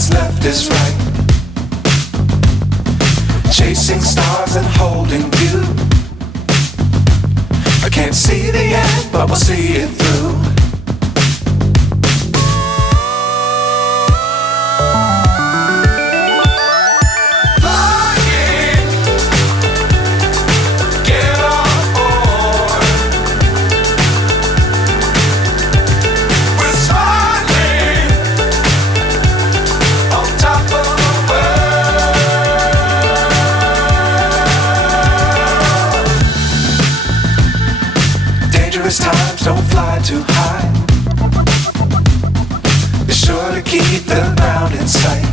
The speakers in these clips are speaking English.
what's left is right. Chasing stars and holding you. I can't see the end, but we'll see it through. Times don't fly too high. Be sure to keep the ground in sight.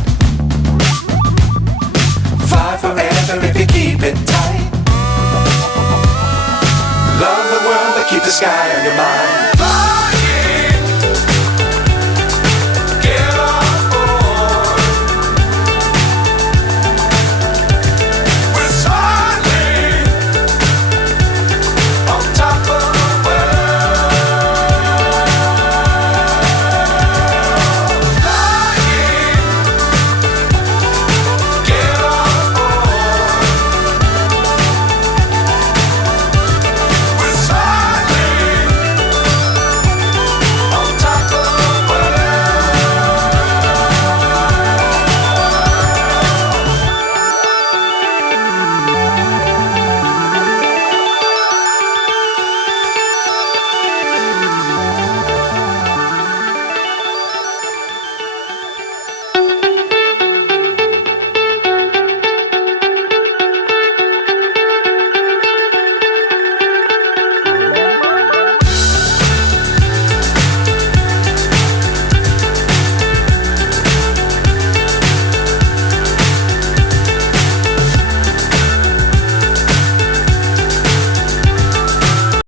Fly forever if you keep it tight. Love the world but keep the sky on your mind.